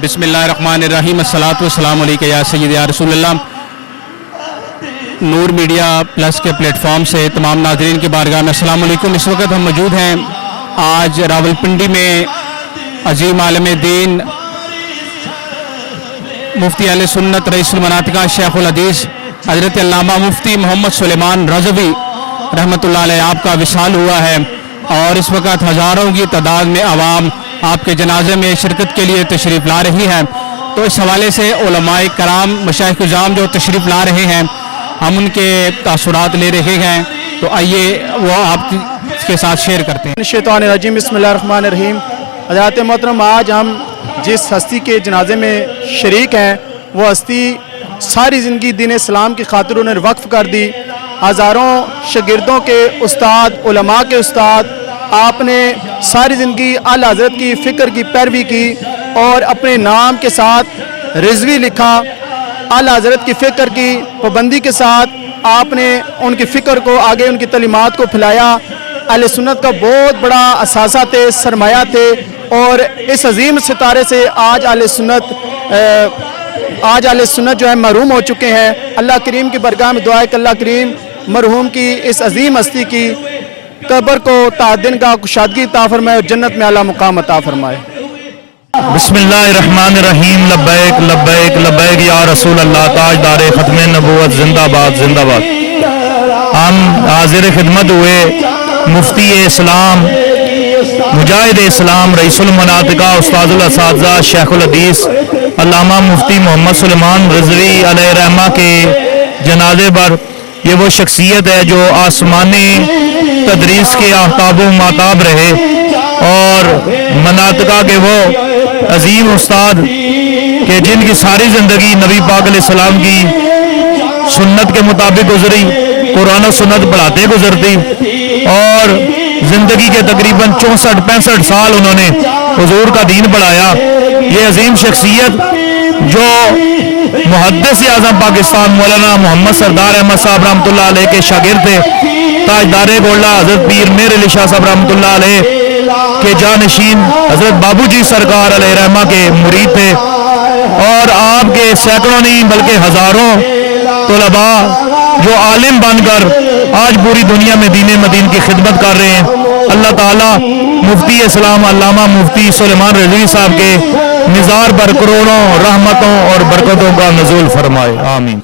बिस्मिल्लाहिर्रहमानिर्रहीम अस्सलातु वस्सलामु अलैका या सय्यदी या रसूल अल्लाह। नूर मीडिया प्लस के प्लेटफॉर्म से तमाम नाज़रीन की बारगाह में अस्सलामु अलैकुम। इस वक्त हम मौजूद हैं आज रावलपिंडी में अजीम आलम दीन मुफ्ती अहले सुन्नत रईसुल मनातिका शेखुल हदीस हज़रत अल्लामा मुफ्ती मोहम्मद सुलेमान रज़वी रहमतुल्लाह अलैह आपका विसाल हुआ है और इस वक्त हज़ारों की तादाद में आवाम आपके जनाजे में शिरकत के लिए तशरीफ़ ला रही है। तो इस हवाले से उलमाए कराम मशाइख इज़ाम जो तशरीफ़ ला रहे हैं हम उनके तासुरात ले रहे हैं, तो आइए वो आपके साथ शेयर करते हैं। शैतानिर्रजीम बिस्मिल्लाहिर्रहमानिर्रहीम। हज़रात मोहतरम, आज हम जिस हस्ती के जनाजे में शरीक हैं वो हस्ती सारी ज़िंदगी दीन इस्लाम की खातिर उन्हें वक्फ़ कर दी। हज़ारों शागिर्दों के उस्ताद, उलमा के उस्ताद, आपने सारी ज़िंदगी आला हज़रत की फ़िक्र की पैरवी की और अपने नाम के साथ रिज़वी लिखा। आला हज़रत की फ़िक्र की पाबंदी के साथ आपने उनकी फ़िक्र को आगे, उनकी तालीमात को फैलाया। अहले सुन्नत का बहुत बड़ा असासा थे, सरमाया थे और इस अजीम सितारे से आज अहले सुन्नत जो है महरूम हो चुके हैं। अल्लाह करीम की बरगाह में दुआ है कि अल्लाह करीम मरहूम की इस अजीम हस्ती की कब्र को तादिन का कुशादगी अता फरमाए और जन्नत में आला मुकाम अता फरमाए। बिस्मिल्लाहिर्रहमानिर्रहीम। लब्बैक लब्बैक लब्बैक या रसूल अल्लाह, ताजदार ख़त्मे नबूवत जिंदाबाद जिंदाबाद। हम हाजिर खिदमत हुए मुफ्ती इस्लाम, मुजाहिद इस्लाम, रईसुल मनातिका, उस्ताजुल असातिज़ा, शेखुल हदीस अल्लामा मुफ्ती मोहम्मद सुलेमान रज़वी अलैहि रहमा के जनाजे पर। ये वो शख्सियत है जो आसमानी तदरीस के आफ्ताब माताब रहे और मनातिका के वो अजीम उस्ताद के जिनकी सारी ज़िंदगी नबी पाक अलैहिस्सलाम की सुन्नत के मुताबिक गुजरी, कुरान और सुन्नत पढ़ाते गुजरती और ज़िंदगी के तकरीबन 64-65 साल उन्होंने हुजूर का दीन पढ़ाया। ये अजीम शख्सियत जो मुहद्दिस आज़म पाकिस्तान मौलाना मोहम्मद सरदार अहमद साहब रहमतुल्लाह अलैह के शागिर्द थे। ताजदारे गोल्डा हज़रत पीर मेर अली शाह साहब रहमतुल्लाह अलैह के जानशीन हज़रत बाबूजी सरकार अलैहि रहमा के मुरीद थे और आपके सैकड़ों नहीं बल्कि हज़ारों तलबा जो आलिम बनकर आज पूरी दुनिया में दीन मदीन की खिदमत कर रहे हैं। अल्लाह ताला मुफ्ती इस्लाम अल्लामा मुफ्ती सुलेमान रज़वी साहब के निज़ार पर करोड़ों रहमतों और बरकतों का नज़ूल फरमाए, आमीन।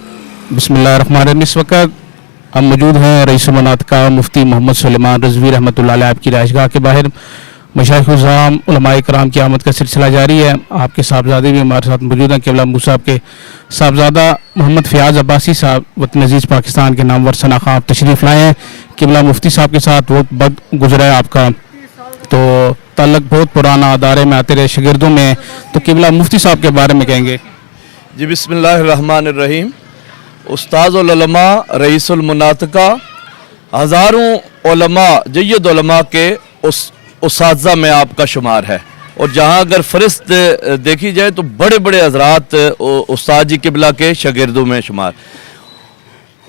बिस्मिल्लाहिर्रहमानिर्रहीम। इस वक्त हम मौजूद हैं रईसुल मनातिका मुफ्ती मोहम्मद सुलेमान रज़वी रहमतुल्लाह अलैह आपकी रिहाइशगाह के बाहर। मशाइख इज़ाम उलमाए कराम की आमद का सिलसिला जारी है। आपके साहबजादे भी हमारे साथ मौजूद हैं। क़िबला मूसा साहब के साहबजादा मोहम्मद फ़याज़ अब्बासी साहब वतन अज़ीज़ पाकिस्तान के नामवर शनाख़ा आप तशरीफ़ लाए हैं। क़िबला मुफ्ती साहब के साथ बहुत बद गुजरा है आपका, तो ताल्लुक़ बहुत पुराना, अदारे में आते रहे, शागिर्दों में। तो क़िबला मुफ्ती साहब के बारे में कहेंगे जी। बिस्मिल्लाहिर्रहमानिर्रहीम। उस्ताज़ुल उलमा रईसुल मुनातिका, हज़ारों उलमा जय्यद उलमा के उस्ताज़ा में आपका शुमार है और जहाँ अगर फ़हरिस्त देखी जाए तो बड़े बड़े हज़रात उस्ताद जी क़िबला के शागिर्दों में शुमार।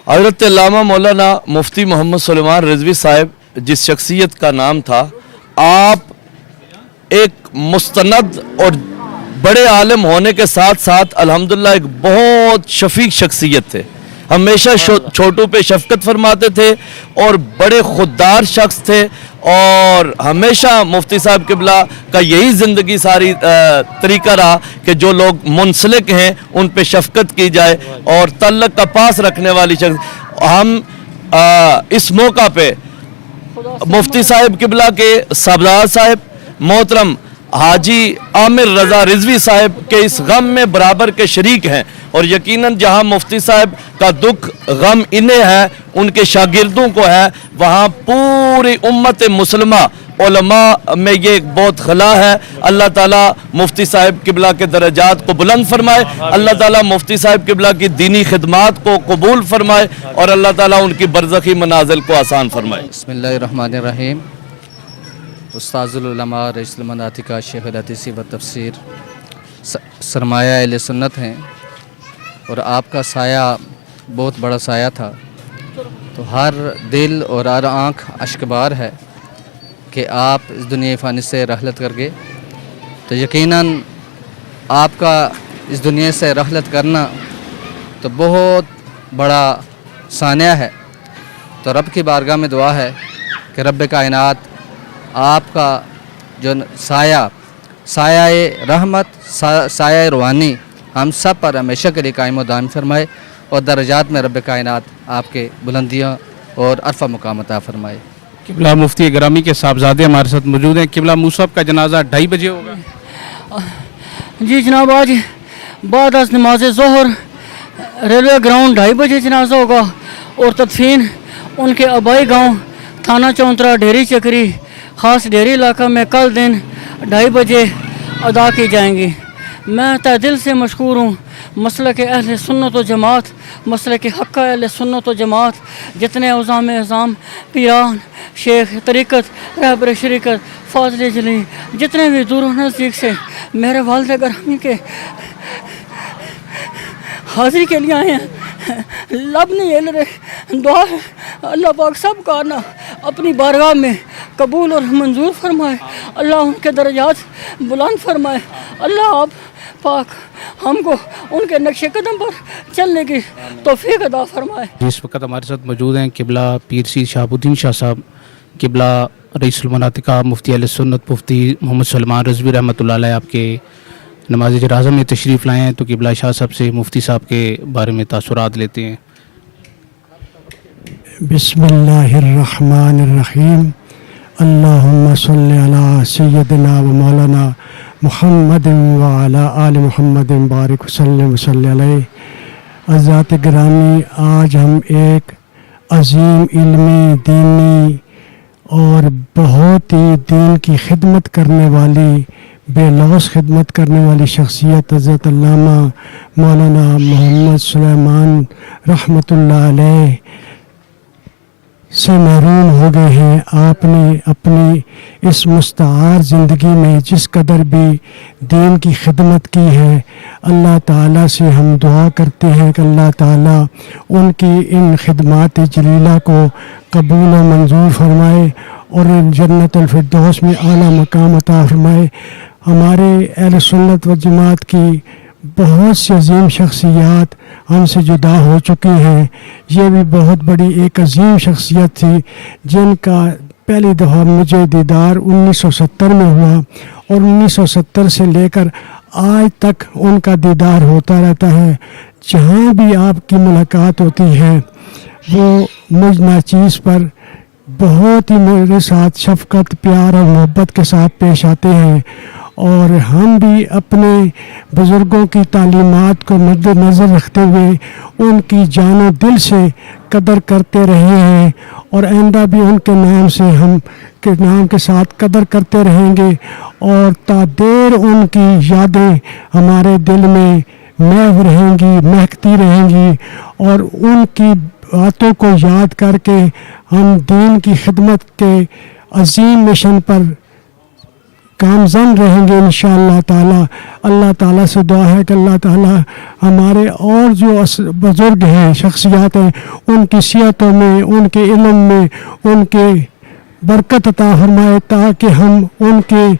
हज़रत अल्लामा मौलाना मुफ्ती मोहम्मद सुलेमान रज़वी साहब जिस शख्सियत का नाम था, आप एक मुस्तनद और बड़े आलिम होने के साथ साथ अल्हम्दुलिल्लाह एक बहुत शफीक शख्सियत थे। हमेशा छोटों पे शफकत फरमाते थे और बड़े खुददार शख्स थे और हमेशा मुफ्ती साहब क़िबला का यही ज़िंदगी सारी तरीका रहा कि जो लोग मुंसलिक हैं उन पे शफकत की जाए और तल्लक का पास रखने वाली शख्स। हम इस मौका पे मुफ्ती साहब क़िबला के साहबजाद साहब मोहतरम हाजी आमिर रज़ा रिजवी साहब के इस गम में बराबर के शरीक हैं और यकीनन जहां मुफ्ती साहब का दुख गम इन्हें है, उनके शागिर्दों को है, वहां पूरी उम्मत मुसलमा उलमा में ये एक बहुत खला है। अल्लाह ताला मुफ्ती साहब क़िबला के दरजात को बुलंद फरमाए, अल्लाह ताला मुफ्ती साहब क़िबला की दीनी खिदमात को कबूल फरमाए और अल्लाह ताला उनकी बरज़खी मनाजिल को आसान फरमाए। बिस्मिल्लाहिर्रहमानिर्रहीम। उस्ताज़ुल उलमा रईसुल मनातिका शेखुल हदीस व तफसीर सरमाया अहले सुन्नत हैं और आपका साया बहुत बड़ा साया था, तो हर दिल और हर आँख अश्कबार है कि आप इस दुनिया फ़ानी से रहलत करके तो यकीनन आपका इस दुनिया से रहलत करना तो बहुत बड़ा सानिया है। तो रब की बारगाह में दुआ है कि रब कायनात आपका जो साया रहमत, साया रूहानी हम सब पर हमेशा के लिए कायम और दायम फरमाए और दर्जात में रब कायनात आपके बुलंदियाँ और अरफा मुकाम अता फरमाए। किबला मुफ्ती ग्रामी के साहबजादे हमारे साथ मौजूद हैं। किबला मूसब का जनाजा 2:30 बजे होगा। जी जनाब, आज बाद अज नमाज ज़ोहर रेलवे ग्राउंड 2:30 बजे जनाजा होगा और तदफीन उनके आबाई गांव थाना चौंतरा डेरी चक्री ख़ास डेरी इलाका में कल दिन 2:30 बजे अदा की जाएंगी। मैं तहे दिल से मशकूर हूँ मसलक अहल सुन्नत व जमात, मसलक हक़ अहल सुन्नत व जमात, जितने उज़ाम अज़ाम, पीरान, शेख तरीक़त, रहबर शरीकत, फाज़िल जली, जितने भी दूर नज़दीक से मेरे वालिद ग्रामी के हाज़िरी के लिए आए हैं, लब नहीं हिल रहे। दुआ है अल्लाह पाक सब का ना अपनी बारगाह में कबूल और मंजूर फरमाए, अल्लाह उनके दर्जात बुलंद फरमाए, अल्लाह आप पाक हमको उनके नक्शे कदम पर चलने की तौफीक अता फरमाए। इस वक्त हमारे साथ मौजूद हैं किबला पीर सी शहाबुद्दीन शाह साहब, किबला रईसुल मनातिका मुफ्ती अहले सुन्नत मुफ्ती मोहम्मद सलमान रज़वी रहमतुल्लाह अलैह आपके नमाज जनाज़ा में तशरीफ़ लाए हैं। तो किबला शाह साहब से मुफ्ती साहब के बारे में तासुरात लेते हैं। बिस्मिल्लाहिर्रहमानिर्रहीम। अल्लाहुम्मा सल्लि अला सय्यदिना व मौलाना मुहम्मदिन व अला आलि मुहम्मदिन बारिक वसल्लिम वसल्लि अलैहि। हज़रात गिरामी, आज हम एक अज़ीम इल्मी, दीनी और बहुत ही दीन की खिदमत करने वाली, बेलौस खिदमत करने वाली शख्सियत हज़रत अल्लामा मौलाना मोहम्मद सुलेमान रहमतुल्लाह अलैह से महरूम हो गए हैं। आपने अपनी इस मुस्तार ज़िंदगी में जिस कदर भी दीन की खिदमत की है, अल्लाह ताला से हम दुआ करते हैं कि अल्लाह ताला उनकी इन खिदमात जलीला को कबूल व मंजूर फरमाए और जन्नतुल फिरदौस में आला मकाम अता फरमाए। हमारे अहले सुन्नत व जमात की बहुत सी अजीम शख्सियात हमसे जुदा हो चुकी हैं। ये भी बहुत बड़ी एक अजीम शख्सियत थी जिनका पहली दफ़ा मुझे दीदार 1970 में हुआ और 1970 से लेकर आज तक उनका दीदार होता रहता है। जहाँ भी आपकी मुलाकात होती है वो मुझ नाचीज़ पर बहुत ही मेरे साथ शफ़क़त, प्यार और मोहब्बत के साथ पेश आते हैं और हम भी अपने बुज़ुर्गों की तालीमात को मद्देनज़र रखते हुए उनकी जानो दिल से कदर करते रहे हैं और आइंदा भी उनके नाम से हम के नाम के साथ कदर करते रहेंगे और तादेर उनकी यादें हमारे दिल में महव रहेंगी, महकती रहेंगी और उनकी बातों को याद करके हम दीन की खिदमत के अजीम मिशन पर कामज़न रहेंगे इंशाअल्लाह ताला। अल्लाह ताला से दुआ है कि अल्लाह ताला हमारे और जो बुज़ुर्ग हैं, शख्सियात हैं, उनकी सियतों में, उनके इल्म में, उनके बरकत अता फरमाए ताकि हम उनके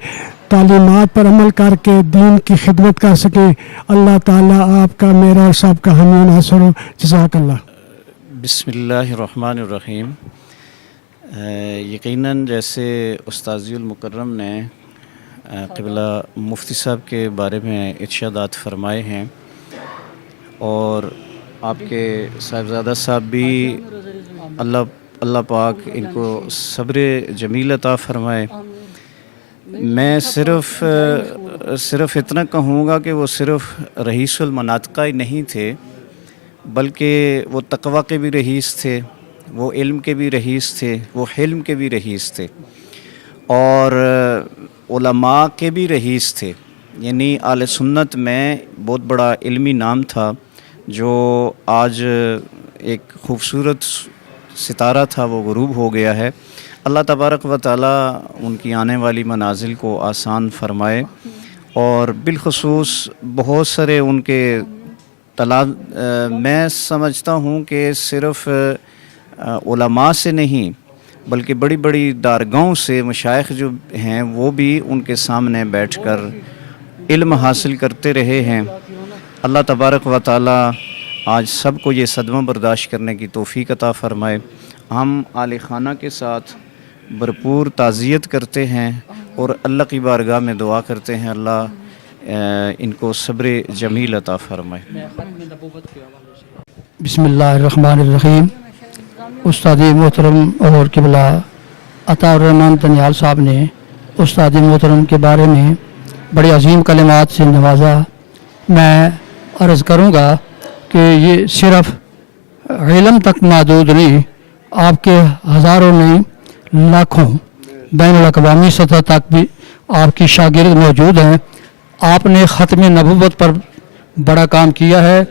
तालीमात पर अमल करके दीन की खिदमत कर सकें। अल्लाह ताला आपका, मेरा और सबका हामी नासर हो। जज़ाकल्लाह। बिस्मिल्लाहिर्रहमानिर्रहीम। यकीनन जैसे उस्ताज़ुल मुकर्रम ने क़िबला मुफ्ती साहब के बारे में इरशादात फरमाए हैं और आपके साहिबज़ादा साहब भी अल्लाह पाक इनको सब्र जमील अता फरमाए। मैं सिर्फ़ इतना कहूँगा कि वो सिर्फ़ रईसुल मनातिका ही नहीं थे, बल्कि वो तक़वा के भी रईस थे, वो इल्म के भी रईस थे, वो हिल्म के भी रईस थे और उलमा के भी रईस थे। यानी आले सुन्नत में बहुत बड़ा इल्मी नाम था जो आज एक ख़ूबसूरत सितारा था, वो ग़ुरूब हो गया है। अल्लाह तबारक व तआला उनकी आने वाली मनाजिल को आसान फरमाए और बिलख़ुसूस बहुत सारे उनके मैं समझता हूँ कि सिर्फ़ उलमा से नहीं बल्कि बड़ी बड़ी दारगाहों से मशाइख जो हैं वो भी उनके सामने बैठकर علم حاصل کرتے رہے ہیں. اللہ تبارک و تعالی آج سب کو یہ صدمہ برداشت کرنے کی توفیق عطا فرمائے. ہم آل خانہ کے ساتھ بھرپور تعزیت کرتے ہیں اور اللہ کی بارگاہ میں دعا کرتے ہیں اللہ ان کو صبر جمیل عطا فرمائے. بسم اللہ الرحمن الرحیم. استاد محترم اور قبلہ عطا الرحمن تنیال صاحب نے استاد محترم کے بارے میں بڑے عظیم کلمات سے نوازا. میں عرض کروں گا کہ یہ صرف علم تک محدود نہیں، آپ کے ہزاروں نہیں لاکھوں بین الاقوامی سطح تک بھی آپ کی شاگرد موجود ہیں. آپ نے ختم نبوت پر بڑا کام کیا ہے.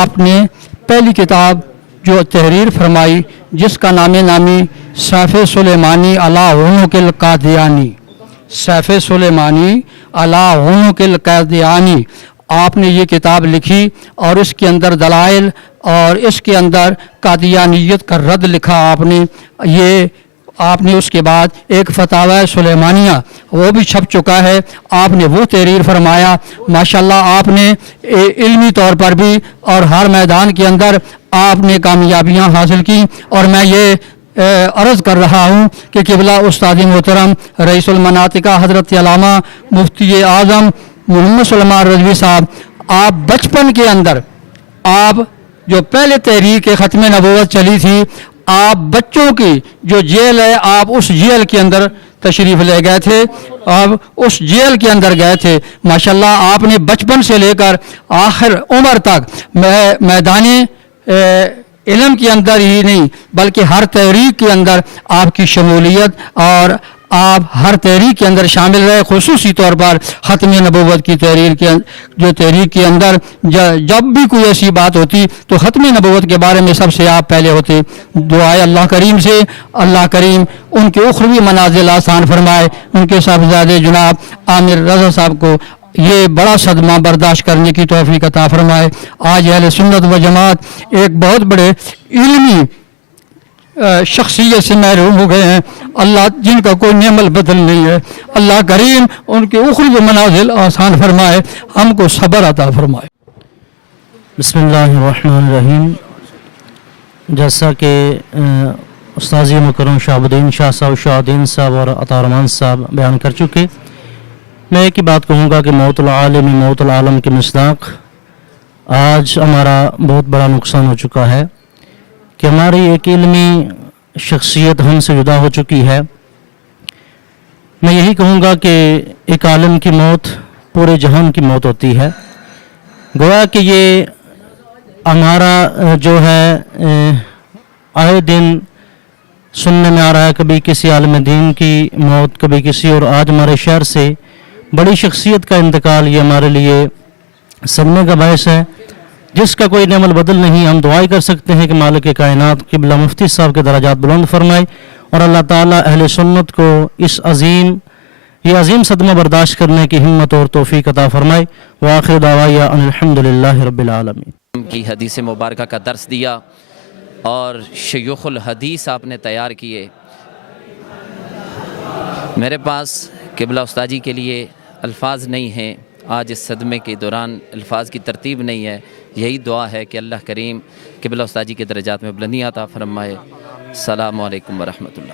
آپ نے پہلی کتاب جو تحریر فرمائی جس کا نامی سیف سلیمانی علی عنق القادیانی، سیف سلیمانی علی عنق القادیانی، آپ نے یہ کتاب لکھی اور اس کے اندر دلائل اور اس کے اندر قادیانیت کا رد لکھا آپ نے. یہ آپ نے اس کے بعد ایک فتاوی سلیمانیہ وہ بھی چھپ چکا ہے، آپ نے وہ تحریر فرمایا. ماشاءاللہ آپ نے علمی طور پر بھی اور ہر میدان کے اندر آپ نے کامیابیاں حاصل کی. اور میں یہ عرض کر رہا ہوں کہ قبلہ استاد محترم رئیس المناطقہ حضرت علامہ مفتی اعظم محمد سلیمان رضوی صاحب، آپ بچپن کے اندر آپ جو پہلے تحریر کے ختم نبوت چلی تھی، آپ بچوں کی جو جیل ہے آپ اس جیل کے اندر تشریف لے گئے تھے، آپ اس جیل کے اندر گئے تھے. ماشاءاللہ آپ نے بچپن سے لے کر آخر عمر تک میدانی علم کے اندر ہی نہیں بلکہ ہر تحریک کے اندر آپ کی شمولیت اور آپ ہر تحریک کے اندر شامل رہے. خصوصی طور پر ختم نبوت کی تحریر کے جو تحریک کے اندر جب بھی کوئی ایسی بات ہوتی تو ختم نبوت کے بارے میں سب سے آپ پہلے ہوتے. دعائے اللہ کریم سے اللہ کریم ان کے اخروی منازل آسان فرمائے. ان کے صاحبزادے جناب عامر رضا صاحب کو یہ بڑا صدمہ برداشت کرنے کی توفیق عطا فرمائے. آج اہل سنت و جماعت ایک بہت بڑے علمی شخصیت سے محروم ہو گئے ہیں. اللہ جن کا کوئی نعم البدل نہیں ہے، اللہ کریم ان کے اخروی منازل آسان فرمائے، ہم کو صبر عطا فرمائے. بسم اللہ الرحمن الرحیم. جیسا کہ استاذ مکرم شہاب الدین شاہ صاحب، شاہدین صاحب اور عطا الرحمن صاحب بیان کر چکے، میں ایک ہی بات کہوں گا کہ موت العالم موت العالم کے مصداق آج ہمارا بہت بڑا نقصان ہو چکا ہے کہ ہماری ایک علمی شخصیت ہم سے جدا ہو چکی ہے. میں یہی کہوں گا کہ ایک عالم کی موت پورے جہان کی موت ہوتی ہے. گویا کہ یہ ہمارا جو ہے آئے دن سننے میں آ رہا ہے، کبھی کسی عالم دین کی موت، کبھی کسی، اور آج ہمارے شہر سے بڑی شخصیت کا انتقال یہ ہمارے لیے صدمے کا باعث ہے جس کا کوئی نعم البدل نہیں. ہم دعائیں کر سکتے ہیں کہ مالک کائنات قبلہ مفتی صاحب کے درجات بلند فرمائے اور اللہ تعالیٰ اہل سنت کو اس یہ عظیم صدمہ برداشت کرنے کی ہمت اور توفیق عطا فرمائے. وآخر دعوایا ان الحمدللہ رب العالمین. کی حدیث مبارکہ کا درس دیا اور شیوخ الحدیث آپ نے تیار کیے. میرے پاس قبلہ استاذی کے لیے الفاظ نہیں ہیں. آج اس صدمے کے دوران الفاظ کی ترتیب نہیں ہے. یہی دعا ہے کہ اللہ کریم قبلہ استاذی کے درجات میں بلندی عطا فرمائے. السلام علیکم ورحمۃ اللہ.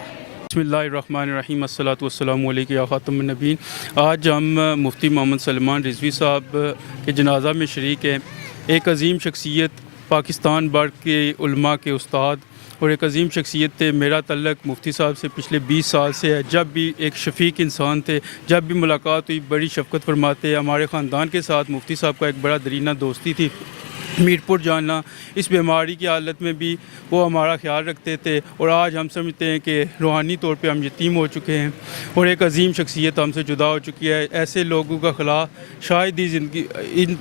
بسم اللہ الرحمن الرحیم. الصلاۃ والسلام علیک یا خاتم النبیین. آج ہم مفتی محمد سلیمان رضوی صاحب کے جنازہ میں شریک ہیں. ایک عظیم شخصیت، پاکستان بھر کے علماء کے استاد، اور ایک عظیم شخصیت تھے. میرا تعلق مفتی صاحب سے پچھلے 20 سال سے ہے. جب بھی ایک شفیق انسان تھے، جب بھی ملاقات ہوئی بڑی شفقت فرماتے. ہمارے خاندان کے ساتھ مفتی صاحب کا ایک بڑا درینہ دوستی تھی. میر پور جانا، اس بیماری کی حالت میں بھی وہ ہمارا خیال رکھتے تھے، اور آج ہم سمجھتے ہیں کہ روحانی طور پہ ہم یتیم ہو چکے ہیں اور ایک عظیم شخصیت ہم سے جدا ہو چکی ہے. ایسے لوگوں کا خلا شاید ہی زندگی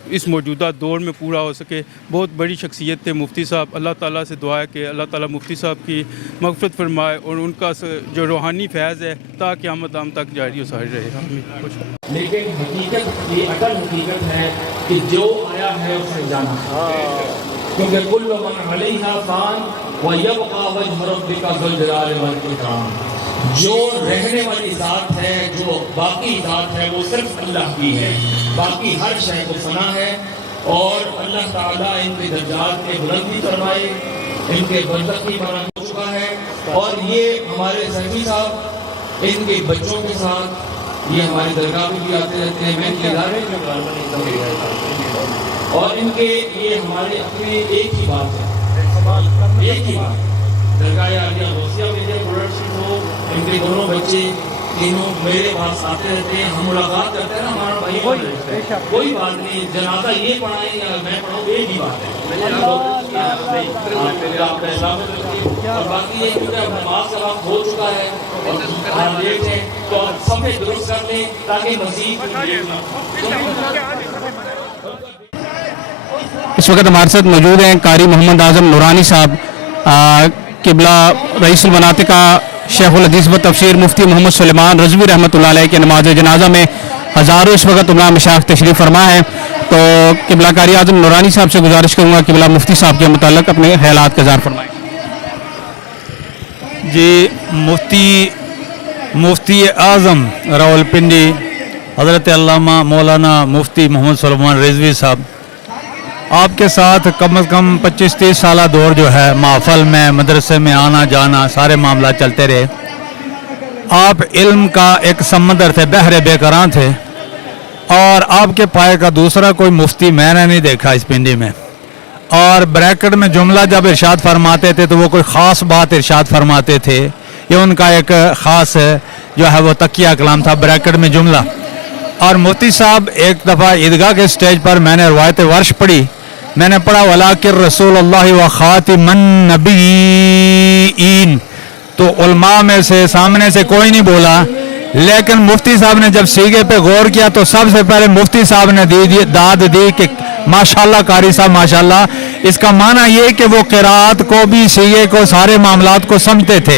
اس موجودہ دور میں پورا ہو سکے. بہت بڑی شخصیت تھے مفتی صاحب. اللہ تعالیٰ سے دعا ہے کہ اللہ تعالیٰ مفتی صاحب کی مغفرت فرمائے اور ان کا جو روحانی فیض ہے تا قیامت ہم تک جاری و ساری رہے. لیکن حقیقت یہ اٹل حقیقت ہے کہ جو آیا ہے اس نے جانا ہے، کیونکہ کل من علیہا فان ویبقى وجہ ربک ذو الجلال والاکرام. جو رہنے والی ذات ہے، جو باقی ذات ہے، وہ صرف اللہ کی ہے، باقی ہر شے کو فنا ہے. اور اللہ تعالیٰ ان کے درجات کے بلندی فرمائے، ان کے برزخ کی بنا ہو چکا ہے. اور یہ ہمارے سیفی صاحب ان کے بچوں کے ساتھ یہ ہماری درگاہ میں بھی آتے رہتے ہیں. میں ادارے میں اور ان کے یہ ہمارے اپنے ایک ہی بات ہے، ایک ہی بات. درگاہ عالیہ غوثیہ میڈیا پروڈکشن ہو، ان کے دونوں بچے تینوں میرے پاس آتے رہتے ہیں. ہم ملاقات کرتے ہیں نا، ہمارا بھائی کوئی بات نہیں، جنازہ یہ پڑھائیں یا میں پڑھاؤں، ایک ہی بات ہے. اور باقی یہ کیونکہ اب نماز کا وقت ہو چکا ہے اور لیٹ ہے، تو آپ سب درست کر لیں تاکہ مزید اس وقت ہمارے ساتھ موجود ہیں قاری محمد اعظم نورانی صاحب، قبلہ رئیس المناطقہ شیخ الحدیث و تفسیر مفتی محمد سلیمان رضوی رحمۃ اللہ علیہ کے نماز جنازہ میں ہزاروں اس وقت عمرہ مشائخ تشریف فرما ہے. تو قبلہ قاری اعظم نورانی صاحب سے گزارش کروں گا قبلہ مفتی صاحب کے متعلق اپنے خیالات کا اظہار فرمائیں. جی، مفتی اعظم راولپنڈی حضرت علامہ مولانا مفتی محمد سلیمان رضوی صاحب، آپ کے ساتھ کم از کم 25-30 سالہ دور جو ہے محفل میں، مدرسے میں آنا جانا، سارے معاملات چلتے رہے. آپ علم کا ایک سمندر تھے، بحر بے کراں تھے، اور آپ کے پائے کا دوسرا کوئی مفتی میں نے نہیں دیکھا اس پنڈی میں. اور بریکٹ میں جملہ جب ارشاد فرماتے تھے تو وہ کوئی خاص بات ارشاد فرماتے تھے، یہ ان کا ایک خاص جو ہے وہ تقیہ کلام تھا، بریکٹ میں جملہ. اور مفتی صاحب ایک دفعہ عیدگاہ کے سٹیج پر میں نے روایت ورش پڑھی، میں نے پڑھا وَلَٰكِن رسول اللہ وَخَاتِمَ النَّبِيِّينَ، تو علماء میں سے سامنے سے کوئی نہیں بولا، لیکن مفتی صاحب نے جب سیگے پہ غور کیا تو سب سے پہلے مفتی صاحب نے داد دی کہ ماشاءاللہ قاری صاحب ماشاءاللہ. اس کا معنی یہ کہ وہ قرات کو بھی، سیگے کو، سارے معاملات کو سمجھتے تھے،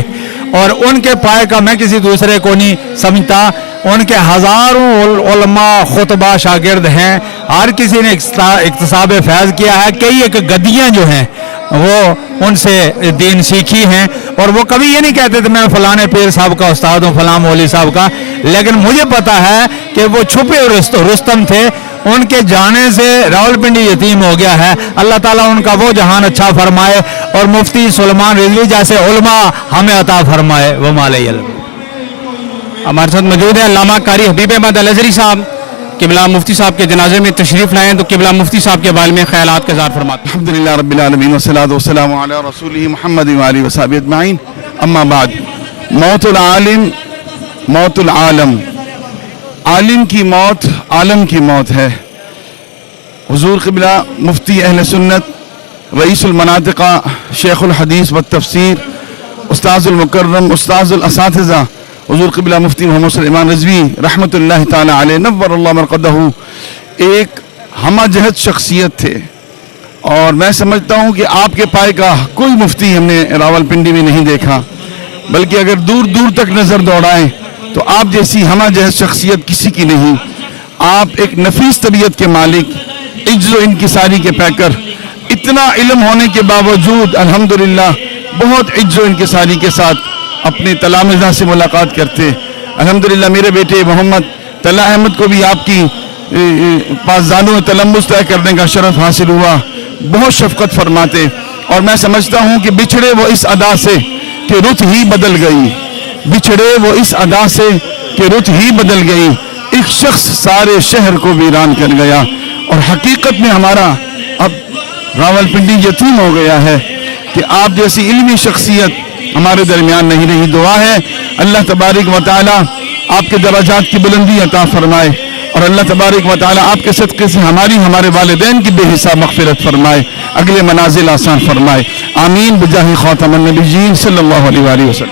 اور ان کے پائے کا میں کسی دوسرے کو نہیں سمجھتا. ان کے ہزاروں علماء خطبہ شاگرد ہیں، ہر کسی نے اکتساب فیض کیا ہے. کئی ایک گدیاں جو ہیں وہ ان سے دین سیکھی ہیں، اور وہ کبھی یہ نہیں کہتے تھے میں فلانے پیر صاحب کا استاد ہوں، فلاں مولوی صاحب کا. لیکن مجھے پتا ہے کہ وہ چھپے رستم تھے. ان کے جانے سے راولپنڈی یتیم ہو گیا ہے. اللہ تعالیٰ ان کا وہ جہان اچھا فرمائے، اور مفتی سلیمان رضوی جیسے علماء ہمیں عطا فرمائے. وما علیہ السلام. ہمارے ساتھ موجود ہیں علامہ قاری حبیب احمد الازہری صاحب، قبلہ مفتی صاحب کے جنازے میں تشریف لائیں. تو قبلہ مفتی صاحب کے بارے میں خیالات کا اظہار فرماتے ہیں. الحمدللہ رب العالمین والصلاۃ والسلام علی رسولہ محمد وآلہ وصحبہ اجمعین. اما بعد، موت العالم موت العالم، عالم کی موت عالم کی موت ہے. حضور قبلہ مفتی اہل سنت رئیس المناطقہ شیخ الحدیث والتفسیر استاذ المکرم استاذ الاساتذہ حضور قبلہ مفتی محمد سلیمان رضوی رحمۃ اللہ تعالی علیہ نور اللہ مرقدہ ایک ہمہ جہت شخصیت تھے. اور میں سمجھتا ہوں کہ آپ کے پائے کا کوئی مفتی ہم نے راولپنڈی میں نہیں دیکھا، بلکہ اگر دور دور تک نظر دوڑائیں تو آپ جیسی ہمہ جہت شخصیت کسی کی نہیں. آپ ایک نفیس طبیعت کے مالک، عجز و انکساری کے پیکر، اتنا علم ہونے کے باوجود الحمدللہ بہت عجز و انکساری کے ساتھ اپنے تلامذہ سے ملاقات کرتے. الحمدللہ میرے بیٹے محمد طلحہ احمد کو بھی آپ کی پاسدانوں میں تلمس طے کرنے کا شرف حاصل ہوا. بہت شفقت فرماتے، اور میں سمجھتا ہوں کہ بچھڑے وہ اس ادا سے کہ رت ہی بدل گئی، بچھڑے وہ اس ادا سے کہ رت ہی بدل گئی. ایک شخص سارے شہر کو ویران کر گیا، اور حقیقت میں ہمارا اب راولپنڈی یتیم ہو گیا ہے کہ آپ جیسی علمی شخصیت ہمارے درمیان نہیں رہی. دعا ہے اللہ تبارک و تعالی آپ کے درجات کی بلندی عطا فرمائے، اور اللہ تبارک و تعالی آپ کے صدقے سے ہمارے والدین کی بے حساب مغفرت فرمائے، اگلے منازل آسان فرمائے. آمین بجاہ خاتم النبیین صلی اللہ علیہ وسلم.